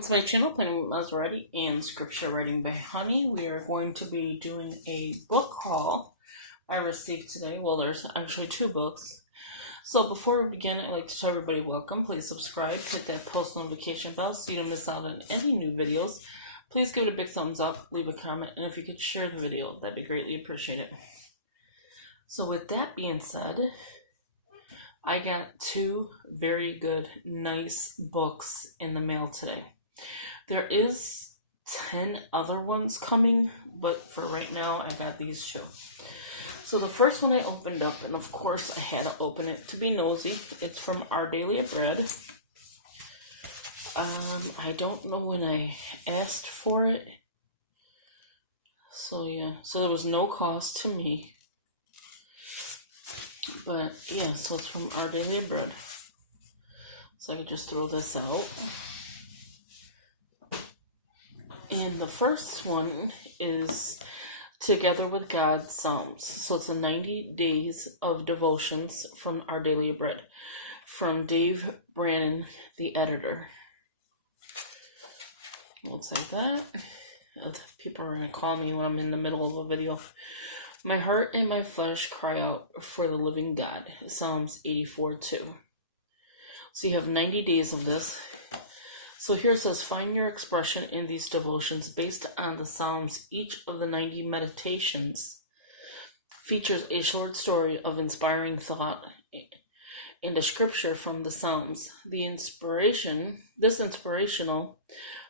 welcome to my channel, Planning with Monserrate and Scripture Writing by Honey. We are going to be doing a book haul I received today. Well, there's actually two books. So before we begin, I'd like to tell everybody welcome. Please subscribe, hit that post notification bell so you don't miss out on any new videos. Please give it a big thumbs up, leave a comment, and if you could share the video, that'd be greatly appreciated. So with that being said, I got two very good, nice books in the mail today. There is 10 other ones coming, but for right now, I got these two. So the first one I opened up, and of course I had to open it to be nosy. It's from Our Daily Bread. I don't know when I asked for it. So yeah, so there was no cost to me. But yeah, so it's from Our Daily Bread. So I could just throw this out. And the first one is Together with God Psalms. So it's a 90 days of devotions from Our Daily Bread. From Dave Brannon, the editor. Looks like that. People are going to call me when I'm in the middle of a video. My heart and my flesh cry out for the living God. Psalms 84:2. So you have 90 days of this. So here it says, find your expression in these devotions based on the Psalms. Each of the 90 meditations features a short story of inspiring thought and a scripture from the Psalms. This inspirational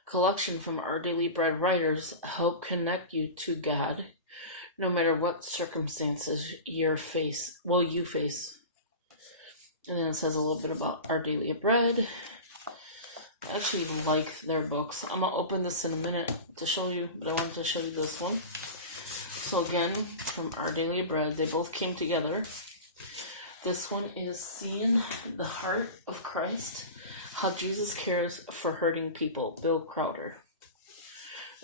collection from Our Daily Bread writers help connect you to God, no matter what circumstances you face. And then it says a little bit about Our Daily Bread. I actually like their books. I'm going to open this in a minute to show you, but I wanted to show you this one. So again, from Our Daily Bread, they both came together. This one is Seeing the Heart of Christ, How Jesus Cares for Hurting People, Bill Crowder.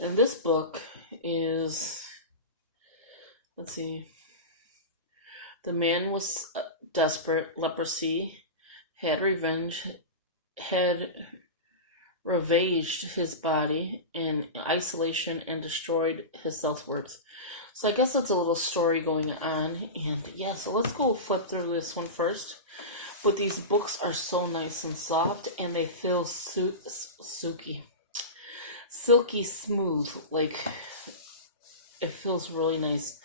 And this book is, let's see, the man was desperate, leprosy, had ravaged his body in isolation and destroyed his self-worth. So I guess that's a little story going on. And yeah, so let's go flip through this one first. But these books are so nice and soft, and they feel silky smooth. Like, it feels really nice.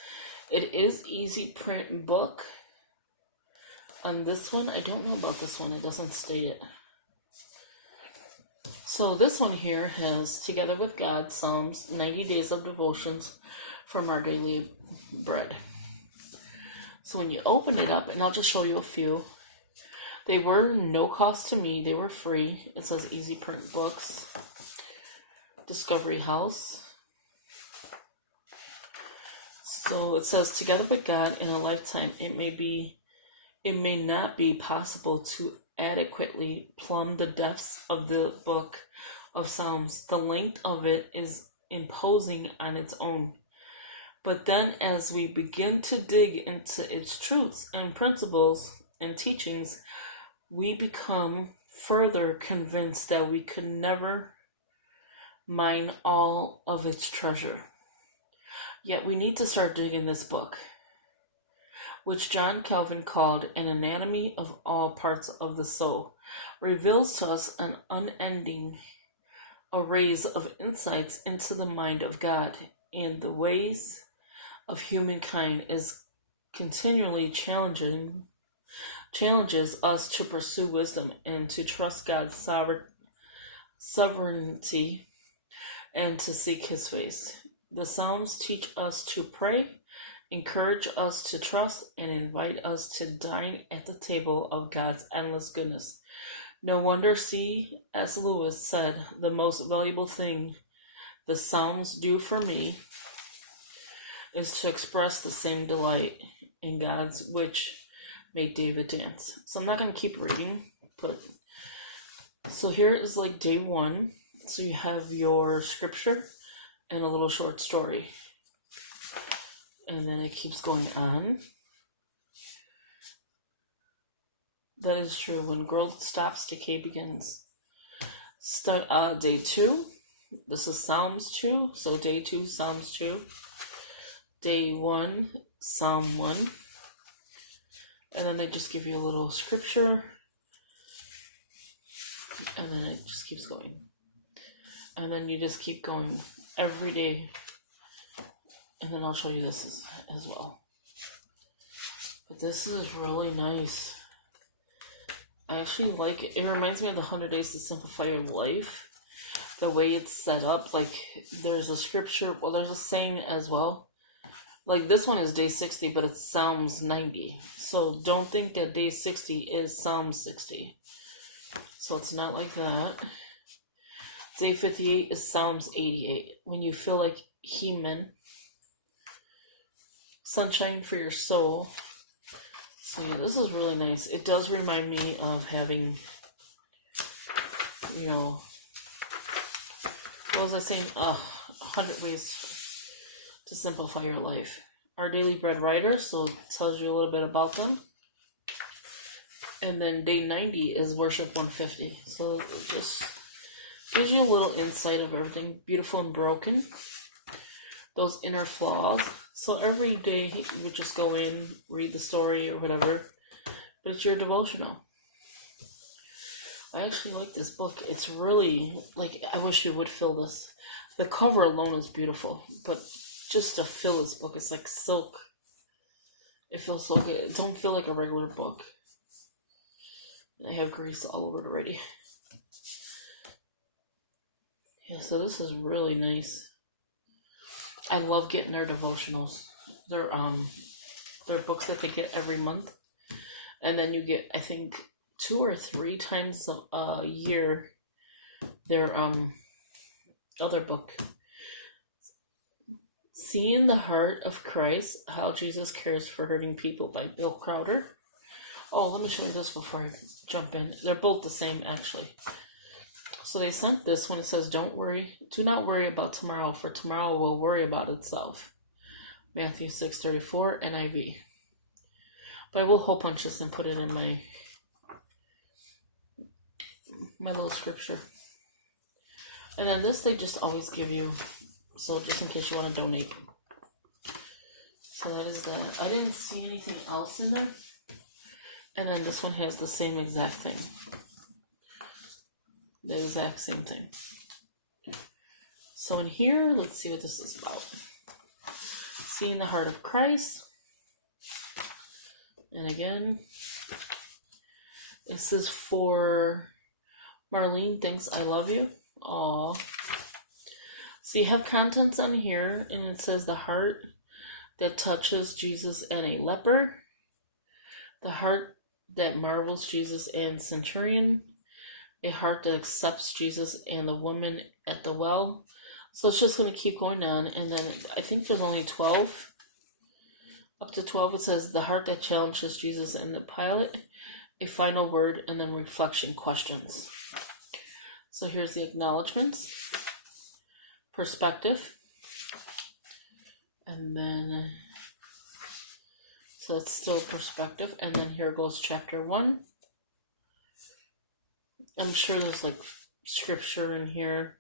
It is easy print book. On this one, I don't know about this one. It doesn't state it. So this one here has Together with God Psalms, 90 days of devotions from Our Daily Bread. So when you open it up, and I'll just show you a few. They were no cost to me. They were free. It says Easy Print Books. Discovery House. So it says, Together with God in a lifetime, it may not be possible to adequately plumb the depths of the book of Psalms. The length of it is imposing on its own. But then as we begin to dig into its truths and principles and teachings, we become further convinced that we could never mine all of its treasure. Yet we need to start digging this book, which John Calvin called an anatomy of all parts of the soul, reveals to us an unending array of insights into the mind of God and the ways of humankind, is continually challenges us to pursue wisdom and to trust God's sovereignty and to seek His face. The Psalms teach us to pray, encourage us to trust, and invite us to dine at the table of God's endless goodness. No wonder C.S. Lewis said, the most valuable thing the Psalms do for me is to express the same delight in God's which made David dance. So I'm not going to keep reading, but so here is like day one. So you have your scripture and a little short story. And then it keeps going on. That is true. When growth stops, decay begins. Day 2. This is Psalms 2. So day 2, Psalms 2. Day 1, Psalm 1. And then they just give you a little scripture. And then it just keeps going. And then you just keep going every day. And then I'll show you this as well. But this is really nice. I actually like it. It reminds me of the 100 Days to Simplify Your Life. The way it's set up. Like, there's a scripture. Well, there's a saying as well. Like, this one is day 60, but it's Psalms 90. So don't think that day 60 is Psalm 60. So it's not like that. Day 58 is Psalms 88. When you feel like He-Man. Sunshine for your soul. So yeah, this is really nice. It does remind me of having, what was I saying? 100 Ways to Simplify Your Life. Our Daily Bread writer, so it tells you a little bit about them. And then day 90 is Worship 150. So it just gives you a little insight of everything beautiful and broken. Those inner flaws. So every day you would just go in, read the story or whatever, but it's your devotional. I actually like this book. It's really, I wish you would fill this. The cover alone is beautiful, but just to fill this book, it's like silk. It feels so good. It don't feel like a regular book. I have grease all over it already. Yeah, so this is really nice. I love getting their devotionals. They're books that they get every month. And then you get, I think, 2 or 3 times a year their other book. Seeing the Heart of Christ, How Jesus Cares for Hurting People by Bill Crowder. Oh, let me show you this before I jump in. They're both the same, actually. So they sent this when it says, do not worry about tomorrow, for tomorrow will worry about itself. Matthew 6:34, NIV. But I will hole punch this and put it in my little scripture. And then this they just always give you, so just in case you want to donate. So that is that. I didn't see anything else in there. And then this one has the same exact thing. The exact same thing. So in here, let's see what this is about. Seeing the Heart of Christ. And again, this is for Marlene thinks I love you. Aww. So you have contents on here, and it says the heart that touches Jesus and a leper. The heart that marvels Jesus and centurion. A heart that accepts Jesus and the woman at the well. So it's just going to keep going on. And then I think there's only 12. Up to 12 it says the heart that challenges Jesus and the pilot. A final word and then reflection questions. So here's the acknowledgements. Perspective. And then, so it's still perspective. And then here goes chapter 1. I'm sure there's scripture in here.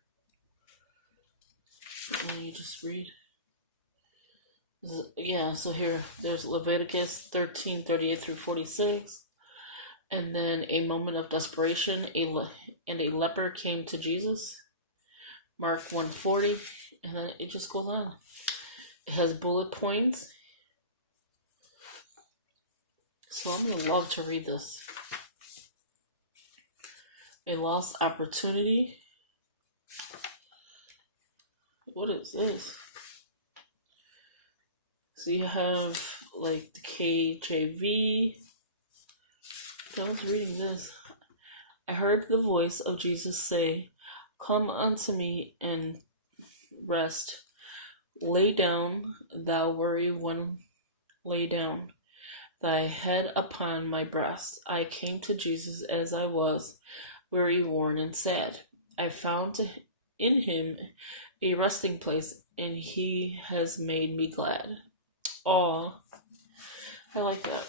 And you just read. Yeah, so here there's Leviticus 13:38 through 46. And then a moment of desperation, and a leper came to Jesus. Mark 1:40. And then it just goes on. It has bullet points. So I'm going to love to read this. A lost opportunity. What is this? So you have the KJV. I was reading this. I heard the voice of Jesus say, "Come unto me and rest. Lay down, thou weary one, lay down thy head upon my breast." I came to Jesus as I was, weary, worn, and sad. I found in him a resting place, and he has made me glad. Aw, I like that.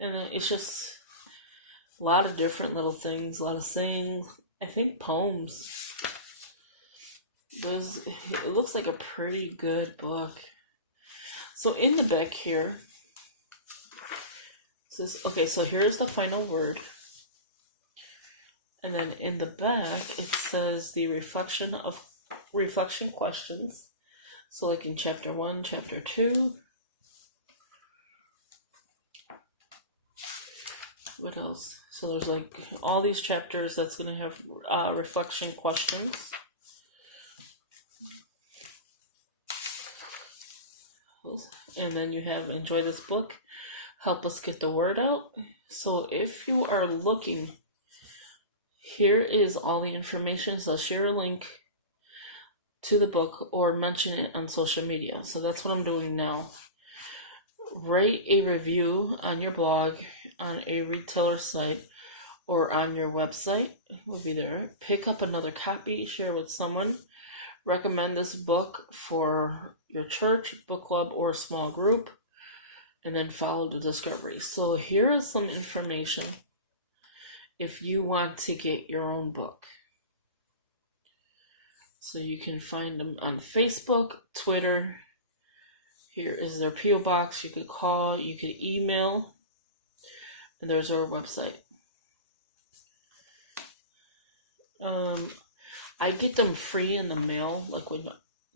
And then it's just a lot of different little things, a lot of sayings, I think poems. It looks like a pretty good book. So in the back here, it says, okay, so here's the final word. And then in the back, it says the reflection questions. So like in chapter 1, chapter 2. What else? So there's like all these chapters that's going to have reflection questions. And then you have enjoy this book, help us get the word out. So if you are looking, here is all the information. So share a link to the book or mention it on social media. So that's what I'm doing now. Write a review on your blog, on a retailer site, or on your website. It will be there. Pick up another copy, share with someone. Recommend this book for your church, book club, or small group, and then follow the discovery. So here is some information if you want to get your own book. So you can find them on Facebook, Twitter. Here is their P.O. box. You could call, you could email, and there's our website. I get them free in the mail. Like when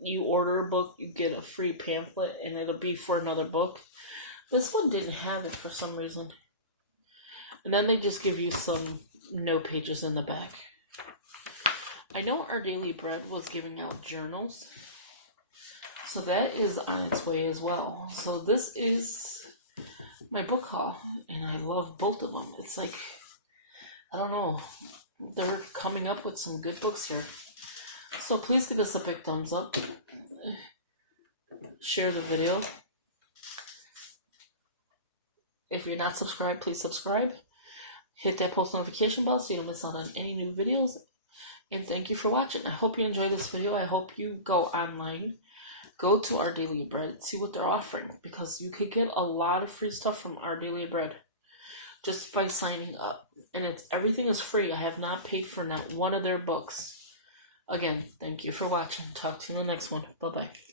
you order a book, you get a free pamphlet, and it'll be for another book. This one didn't have it for some reason. And then they just give you some note pages in the back. I know Our Daily Bread was giving out journals. So that is on its way as well. So this is my book haul. And I love both of them. It's like, I don't know. They're coming up with some good books here. So please give us a big thumbs up. Share the video. If you're not subscribed, please subscribe. Hit that post notification bell so you don't miss out on any new videos. And thank you for watching. I hope you enjoyed this video. I hope you go online. Go to Our Daily Bread. See what they're offering. Because you could get a lot of free stuff from Our Daily Bread just by signing up. And everything is free. I have not paid for not one of their books. Again, thank you for watching. Talk to you in the next one. Bye-bye.